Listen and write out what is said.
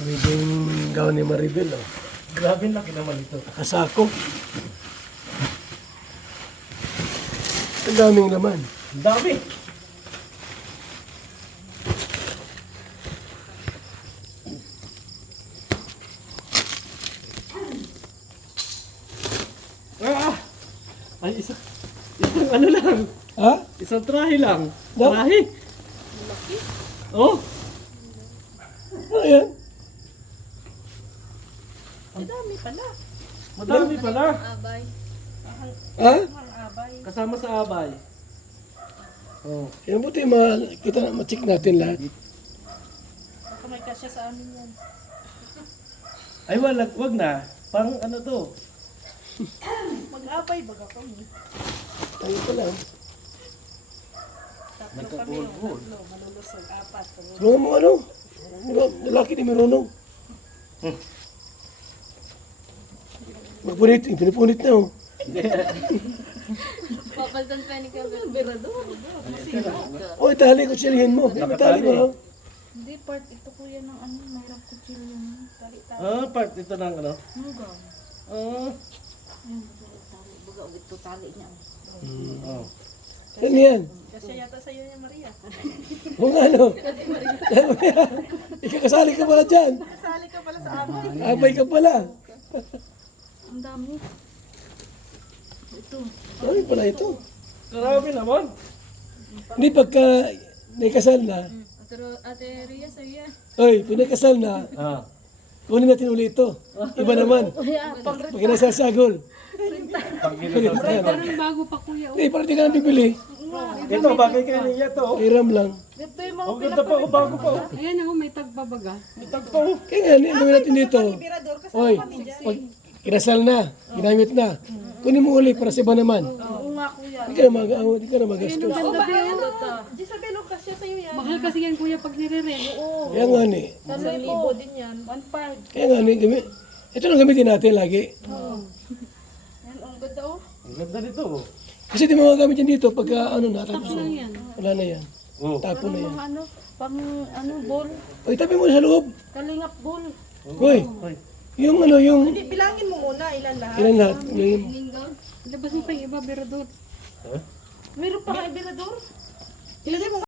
Wedding gown ni Maribel, oh. Grabe laki naman ito. Nakasako. Ang daming laman. Ang dami. Ah! Ay, isang ano lang. Ha? Isang trahe lang. No? Trahe. Oh, Ano yan? Madami pala. madami pala. Abay. Ha? Ang abay. Kasama sa abay. Oh. Yan buti kita na ma-check natin lahat. Baka may kasya sa amin yan. Ay, wag na. Pang ano to? Mag-abay baga kami. Tayo pa lang. Tatlo kami yung tatlo. Malulusog. Apat. Tulungan mo ano? Lalaki ni Marunong. Magpunit. Pinipunit na, oh. Papaltan pa ni Kabel. Berador. Oh, itali ko silihin mo. Itali mo, oh. Hindi, part ito kuya ng ano. Mahirap kutsilyo yun. Tali-tali. Ah, part ito ng ano? Muga. Ah. Ayun, tali. Baga, ito tali niya. Oh. Yan yan. Kasi yata sa'yo niya, Maria. Kung ano. Ikakasali ka pala dyan. Kasali ka pala sa abay. Abay ka pala. Ang dami. Ito. Ay, pala ito. Grabe naman. Hindi pagka nakasal na. Ate Ria, sa'yo yan. Oy, pinakasal na. Ah. Kunin natin ulit ito. Iba naman. Kuya, pang Pag nasasagol. parang bago pa kuya. Eh, parang di ka na bibili. Ito, bagay kay Ria to. Hiram lang. Ito yung mga Ang ganda pa, bago pa. Ayan ako, may tagbabaga. Itag pa. Kaya nga, gawin natin dito. Oy, pag kinasal na, ginamit na. Kunin mo ulit para sa iba naman. Oo nga kuya. Di ka na magastos. Gisabel, kasya sa'yo yan. Mahal kasi yan kuya pag nire-rent. Oo. Kaya nga ni. 1,000 din yan. 1,500. Kaya nga ni, gamit. Ito lang gamitin natin lagi. Yan, ang ganda oh. Ang ganda nito. Kasi di mo magagamit yan dito pagka ano na, tapos na. Yan. Wala na yan. Oh. Tapon na yan. Mga ano, pang ano, ball. Oy, tabi mo sa loob. Kalingap ball. Oy, Ay. yung ano, yung Bilangin mo muna ilan lahat. ilan lahat. Yung, Labas mo pa yung iba, berador. Meron pa ka ibirador? Ilagay mo